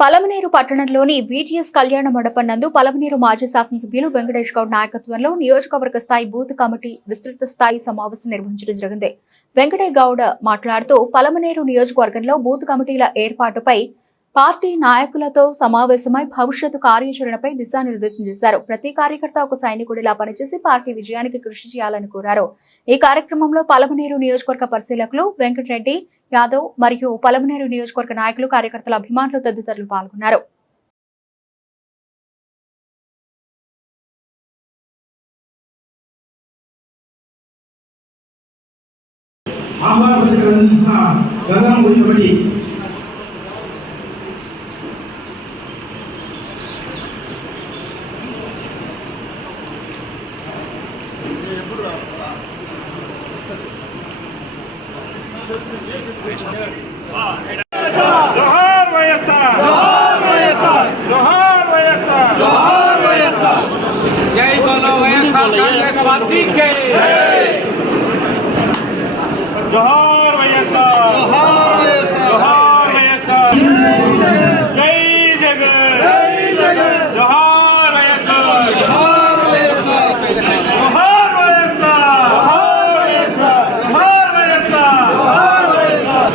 పలమనేరు పట్టణంలోని వీటీఎస్ కళ్యాణ మండపం నందు పలమనేరు మాజీ శాసనసభ్యులు వెంకటేష్ గౌడ్ నాయకత్వంలో నియోజకవర్గ స్థాయి బూత్ కమిటీ విస్తృత స్థాయి సమావేశం నిర్వహించడం జరిగింది. వెంకటేష్ గౌడ్ మాట్లాడుతూ పలమనేరు నియోజకవర్గంలో బూత్ కమిటీల ఏర్పాటుపై పార్టీ నాయకులతో సమావేశమై భవిష్యత్తు కార్యాచరణపై దిశానిర్దేశం చేశారు. ప్రతి కార్యకర్త ఒక సైనికుడిలా పనిచేసి పార్టీ విజయానికి కృషి చేయాలని కోరారు. ఈ కార్యక్రమంలో పలమనేరు నియోజకవర్గ పరిశీలకులు వెంకటరెడ్డి యాదవ్ మరియు పలమనేరు నియోజకవర్గ నాయకులు, కార్యకర్తల, అభిమానులు తదితరులు పాల్గొన్నారు. जोहार वैएसआर, जोहार वैएसआर, जोहार वैएसआर, जोहार वैएसआर। जय बोलो वैएसआर कांग्रेस पार्टी के। जोहार वैएसआर, जोहार वैएसआर, जोहार वैएसआर। जय जगत, जय जगत। जोहार वैएसआर, जोहार वैएसआर, जोहार वैएसआर, जोहार वैएसआर, जोहार वैएसआर, जोहार वैएसआर।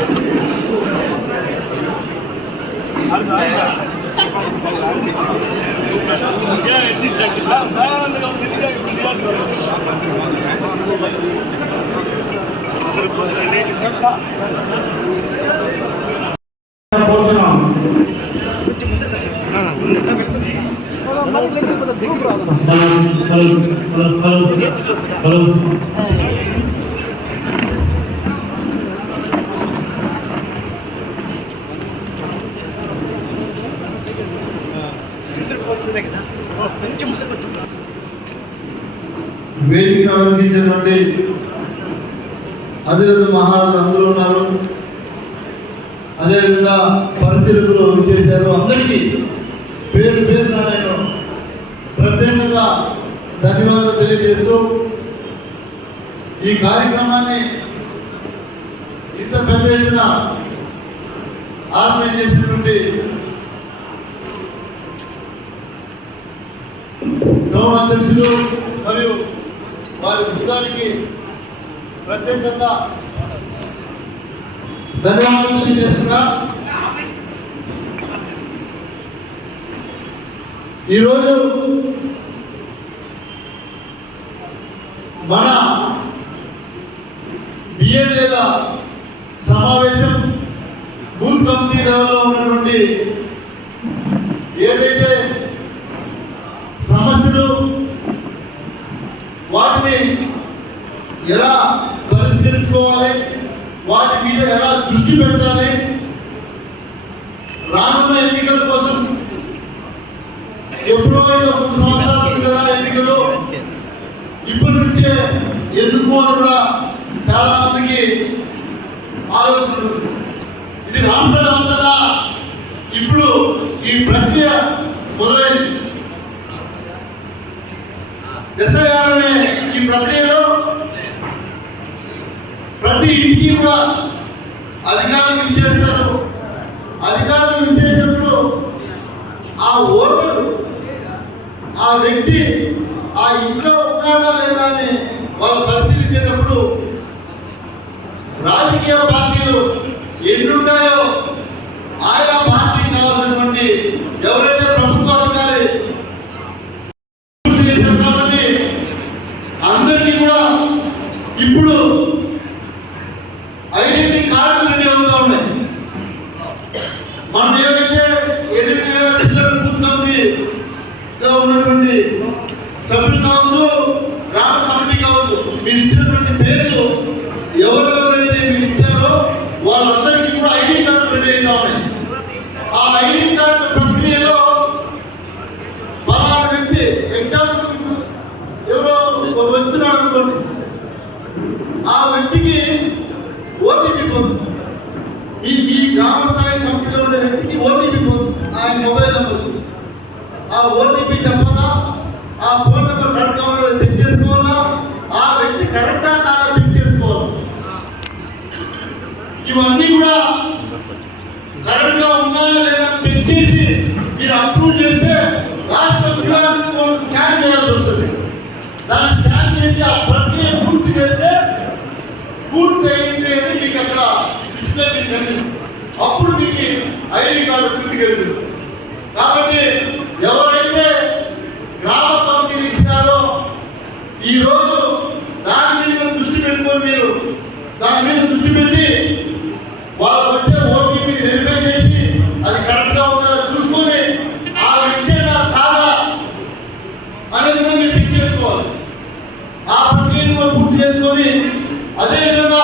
వేదిక అలంకరించినటువంటి అధిరథ మహారాజు అందరూ ఉన్నారు. అదేవిధంగా పరిశీలకులు చేశారు. అందరికీ పేరు పేరున నేను ప్రత్యేకంగా ధన్యవాదాలు తెలియజేస్తూ ఈ కార్యక్రమాన్ని ఇంత పెద్ద ఎత్తున ఆర్గనైజ్ చేసినటువంటి గౌరవ అధ్యక్షులు మరియు వారి బృందానికి ప్రత్యేకంగా ధన్యవాదాలు తెలియజేస్తున్నా. ఈరోజు మన బిఎల్ఏల సమావేశం బూత్ కమిటీ లెవెల్లో ఉన్నటువంటి ఏదైతే సమస్యలు వాటిని ఎలా పరిష్కరించుకోవాలి, వాటి మీద ఎలా దృష్టి పెట్టాలి, రానున్న ఎన్నికల కోసం ఎప్పుడో 3 సంవత్సరాలు కదా ఎన్నికలు, ఇప్పటి నుంచే ఎందుకు అని కూడా చాలా మందికి ఆలోచన. ఇది రాష్ట్ర వ్యాప్తంగా ఇప్పుడు ఈ ప్రక్రియ మొదలైంది. ఎస్ఐఆర్ అనే ఈ ప్రక్రియలో ప్రతి ఇంటికి కూడా అధికారులు ఇచ్చేస్తారు. అధికారులు ఇచ్చేటప్పుడు ఆ ఓటరు, ఆ వ్యక్తి ఆ ఇంట్లో ఉన్నాడా లేదా అని వాళ్ళు పరిశీలించేటప్పుడు రాజకీయ పార్టీలు ఎన్నుంటాయో ఆయా పార్టీకి కావాల్సినటువంటి ఎవరైతే ప్రభుత్వాధికారి కాబట్టి అందరికీ కూడా ఇప్పుడు ఐడెంటిటీ కార్డులు రెడీ అవుతూ ఉన్నాయి. మనం ఏవైతే 8,000 చిల్లర బూత్ కమిటీలో ఉన్నటువంటి సభ్యులు కావచ్చు, గ్రామ కమిటీ కావచ్చు, మీరు ఇచ్చినటువంటి పేర్లు ఎవరెవరైతే మీరు ఇచ్చారో వాళ్ళందరికీ కూడా ఐడి కార్డులు రెడీ అవుతూ ఉన్నాయి. ఆ ఐడి కార్డు ప్రక్రియలో పలానా వ్యక్తి ఎగ్జాంపుల్ ఎవరో ఒక వ్యక్తున్నాడు అనుకోండి, ఆ వ్యక్తికి ఓటీపీ పోతుంది. మీ గ్రామ స్థాయి కంపెనీలో ఉండే వ్యక్తికి ఓటీపీ పోతుంది, ఆయన మొబైల్ నెంబర్. ఆ ఓటీపీ చెప్పాలా, ఆ ఫోన్ నెంబర్ కరెక్ట్ గా చెక్ చేసుకోవాలా, ఆ వ్యక్తి కరెక్టా కాదా చెక్ చేసుకోవాలి. ఇవన్నీ కూడా కరెక్ట్ గా ఉన్నాయా లేదా చెక్ చేసి పూర్తి అయింది అని మీకు అక్కడ డిస్ప్లే మీకు కనిపిస్తుంది. అప్పుడు మీకు ఐడి కార్డు ప్రింట్కి వెళ్తుంది. కాబట్టి ఎవరైతే గ్రామ కమిటీలు ఇచ్చినారో ఈరోజు దాని మీద దృష్టి పెట్టుకొని మీరు దాని మీద దృష్టి పెట్టి వాళ్ళకు వచ్చే ఓటీపీని వెరిఫై చేసి అది కరెక్ట్గా ఉందో చూసుకొని ఆ వ్యక్తి నాకు కాదా అనేది కూడా మీరు చెక్ చేసుకోవాలి. ఆ ప్రక్రియను కూడా పూర్తి చేసుకొని అదేవిధంగా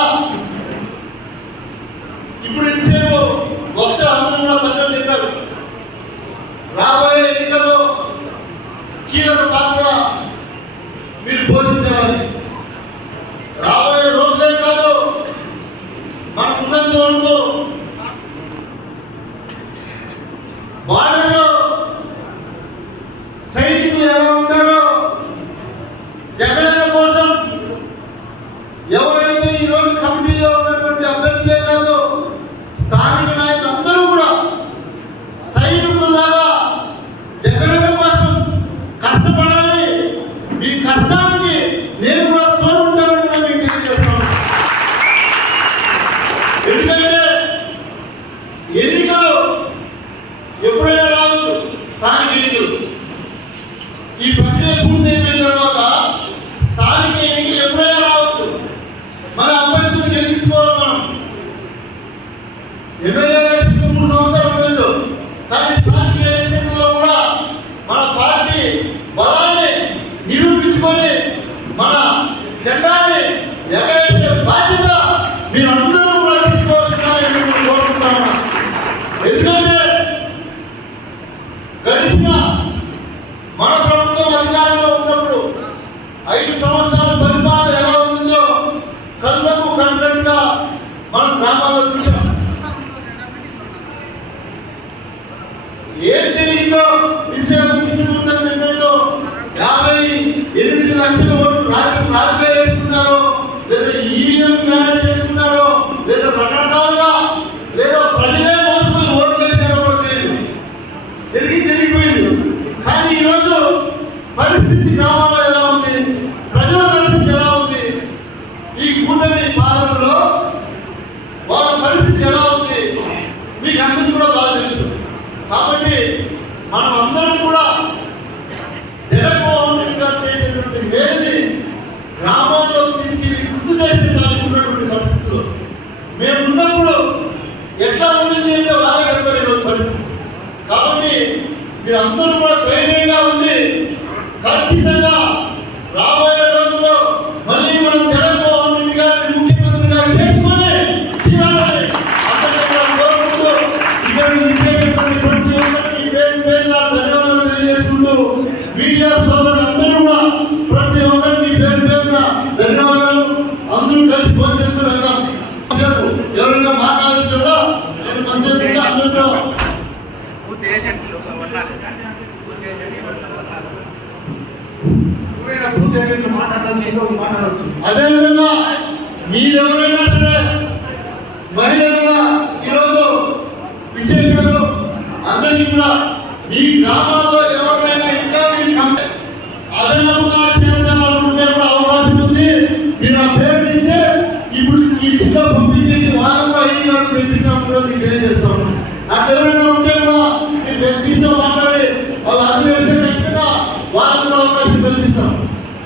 ఇప్పుడు ఇంతసేపు భక్తులు అందరూ కూడా పెద్దలు చెప్పారు, రాబోయే ఎన్నికల్లో కీలక పాత్ర మీరు పోషించాలి. రాబోయే రోజులే కాదు, మనకు ఉన్నంత వరకు బార్డర్లో సైనికులు ఎలా ఉంటారో జగనన్న కోసం ఎవరైతే ఈరోజు కమిటీలో ఉన్నటువంటి అభ్యర్థులే కాదు, స్థానిక నాయకులు అందరూ కూడా సైనికుల్లాగా జగనన్న కోసం కష్టపడాలి. మీ కష్టానికి నేను కూడా తోడుంటానని కూడా మీకు తెలియజేస్తాను. ఎందుకంటే ఎన్నికలు ఎప్పుడైనా రావచ్చు, స్థానిక ఎన్నికలు. ఈ ప్రక్రియ పూర్తి అయిపోయిన తర్వాత స్థానిక ఎన్నికలు ఎప్పుడైనా రావచ్చు. మన అభ్యర్థులు గెలిపించుకోవాలి. మనం ఎమ్మెల్యే 3 సంవత్సరాలు ఉండొచ్చు, కానీ స్థానిక ఎన్నికల్లో కూడా మన పార్టీ బలాన్ని నిరూపించుకొని మన జెండాన్ని ఎగరేసే బాధ్యత మీరందరూ కూడా తీసుకోవాలని నేను కోరుకుంటున్నాను. ఎందుకంటే గడిచిన మన ప్రభుత్వం అధికారంలో ఉన్నప్పుడు 5 సంవత్సరాల పరిపాలన ఎలా ఉందో కళ్ళకు కంటినట్టుగా మనం గ్రామాల్లో చూసాం. ఏం తెలియదో కృష్ణమూర్తి చెప్పినట్టు 58 లక్షల ఓట్లు రాత్రిగా వేసుకున్నారో, లేదా ఈవీఎం మేనేజ్ చేసుకున్నారో, లేదా రకరకాలుగా, లేదా ప్రజలే మోసపోయి ఓట్లు వేసారో కూడా తెలియపోయింది. కానీ ఈరోజు పరిస్థితి గ్రామాల్లో ఎలా ఉంది, ప్రజల పరిస్థితి ఎలా ఉంది, ఈ కూటమి పాలనలో వాళ్ళ పరిస్థితి ఎలా ఉంది మీకు అందరికీ కూడా బాగా తెలుసు. కాబట్టి మనం అందరం కూడా జగన్మోహన్ రెడ్డి గారు చేసేటువంటి మేలుని గ్రామాల్లో తీసుకెళ్ళి గుర్తు చేస్తే చాలుకున్నటువంటి పరిస్థితుల్లో మేము ఉన్నప్పుడు ఎట్లా ఉండేది అంటే వాళ్ళకి అందరూ ఈరోజు పరిస్థితి. కాబట్టి మీరందరూ కూడా ధైర్యంగా ఉండి ఖచ్చితంగా రాబోయే రోజుల్లో మళ్ళీ మనం జగన్మోహన్ రెడ్డి గారిని ముఖ్యమంత్రిగా చేసుకొని తీరాలని అందరినీ కూడా కోరుకుంటూ ఇక్కడ ఇచ్చేటువంటి ప్రతి ఒక్కరికి పేరు ధన్యవాదాలు తెలియజేసుకుంటూ మీడియా సోదరులందరూ కూడా ప్రతి ఒక్కరికి పేరున ధన్యవాదాలు. అందరూ కలిసి ఫోన్ చేసుకుని వెళ్దాం. ఎవరైనా మాట్లాడాలి కూడా నేను మంచిగా అందరితో మాట్లాడచ్చు. అదేవిధంగా మీరెవరైనా సరే మహిళలు కూడా ఈరోజు విజేశారు. అందరికీ కూడా మీ గ్రామాల్లో ఎవరైనా ఇంకా మీరు అదనపుగా చేర్చాలనుకుంటే కూడా అవకాశం ఉంది. మీరు ఆ పేరు ఇస్తే ఇప్పుడు ఈ లిస్టులో పంపించేసి వాళ్ళకు ఐడి కార్డు తెప్పిస్తామని కూడా మీకు తెలియజేస్తాము. అట్లా ఎవరైనా ఉంటే కూడా మీరు తీసుకోవాలి.